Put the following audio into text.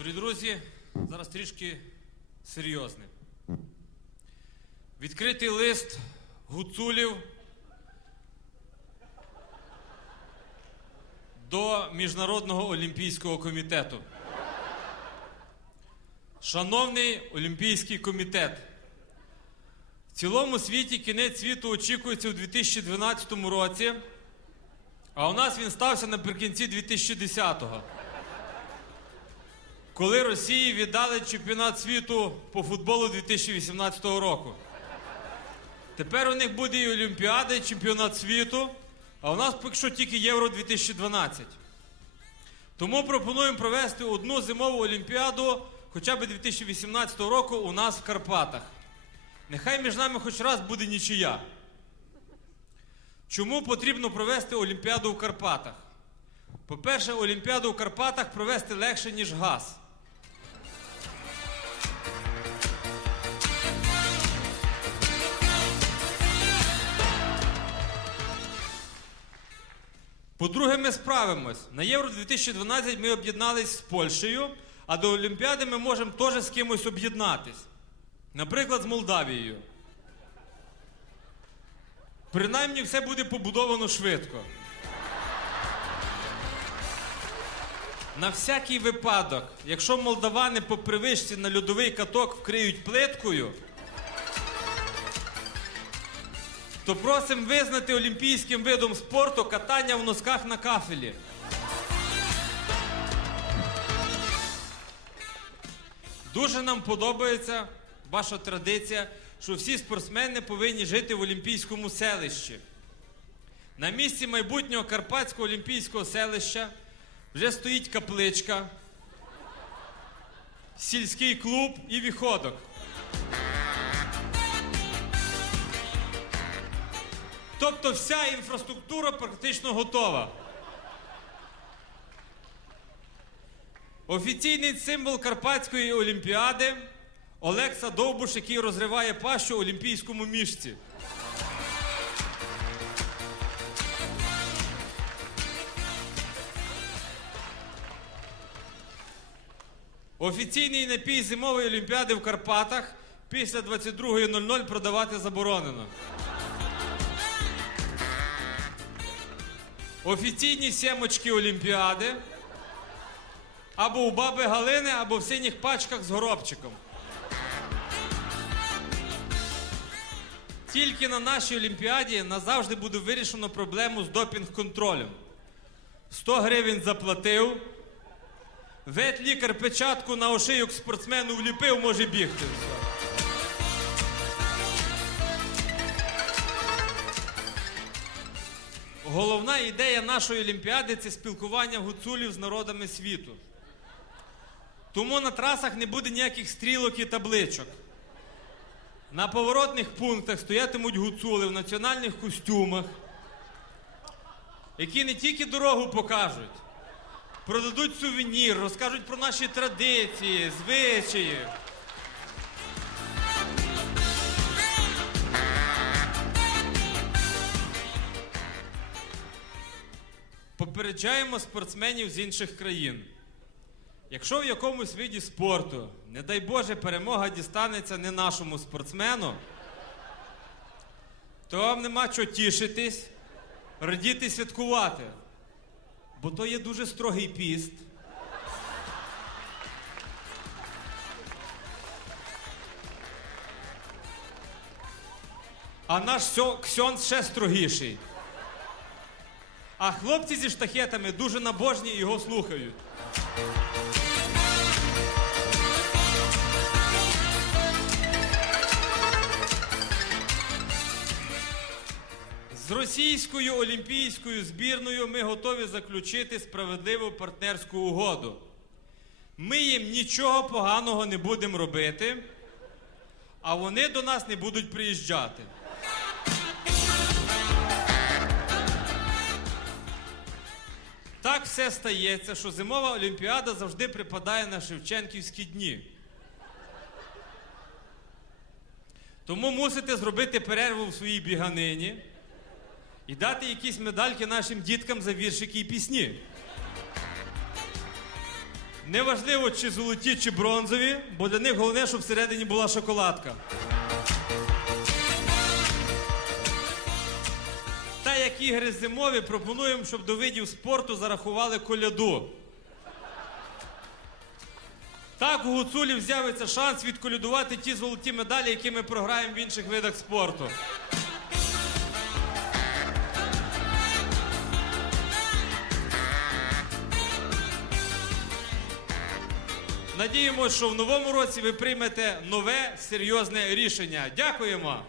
Дорогі друзі, зараз трішки серйозне. Відкритий лист гуцулів до Міжнародного олімпійського комітету. Шановний Олімпійський комітет, в цілому світі кінець світу очікується у 2012 році, а у нас він стався наприкінці 2010-го. Коли Росії віддали чемпіонат світу по футболу 2018 року. Тепер у них буде і Олімпіада, і чемпіонат світу, а у нас поки що тільки Євро 2012. Тому пропонуємо провести одну зимову олімпіаду хоча б 2018 року у нас в Карпатах. Нехай між нами хоч раз буде нічия. Чому потрібно провести Олімпіаду в Карпатах? По-перше, Олімпіаду в Карпатах провести легше, ніж газ. По-друге, ми справимось. На Євро 2012 ми об'єднались з Польщею, а до Олімпіади ми можемо теж з кимось об'єднатись. Наприклад, з Молдавією. Принаймні все буде побудовано швидко. На всякий випадок, якщо молдавани по привичці на льодовий каток вкриють плиткою, то просимо визнати олімпійським видом спорту катання в носках на кафелі. Дуже нам подобається ваша традиція, що всі спортсмени повинні жити в Олімпійському селищі. На місці майбутнього Карпатського олімпійського селища вже стоїть капличка, сільський клуб і віходок. Тобто вся інфраструктура практично готова. Офіційний символ Карпатської олімпіади Олекса Довбуш, який розриває пащу олімпійському мішці. Офіційний напій зимової олімпіади в Карпатах після 22.00 продавати заборонено. Офіційні сімочки Олімпіади або у баби Галини, або в синіх пачках з горобчиком. Тільки на нашій Олімпіаді назавжди буде вирішено проблему з допінг-контролем. 100 гривень заплатив, ветлікар печатку на ошийок спортсмену вліпив, може бігти. Головна ідея нашої Олімпіади це спілкування гуцулів з народами світу. Тому на трасах не буде ніяких стрілок і табличок. На поворотних пунктах стоятимуть гуцули в національних костюмах, які не тільки дорогу покажуть, продадуть сувенір, розкажуть про наші традиції, звичаї. Попереджаємо спортсменів з інших країн. Якщо в якомусь виді спорту, не дай Боже, перемога дістанеться не нашому спортсмену, то вам нема чого тішитись, радіти святкувати. Бо то є дуже строгий піст. А наш сьо- ксьонд ще строгіший. А хлопці зі штахетами дуже набожні його слухають. З російською олімпійською збірною ми готові заключити справедливу партнерську угоду. Ми їм нічого поганого не будемо робити, а вони до нас не будуть приїжджати. Так все стається, що зимова олімпіада завжди припадає на Шевченківські дні. Тому мусите зробити перерву в своїй біганині і дати якісь медальки нашим діткам за віршики і пісні. Неважливо, чи золоті, чи бронзові, бо для них головне, щоб всередині була шоколадка. Ігри зимові, пропонуємо, щоб до видів спорту зарахували коляду. Так у гуцулів з'явиться шанс відколядувати ті золоті медалі, які ми програємо в інших видах спорту. Надіємося, що в новому році ви приймете нове серйозне рішення. Дякуємо!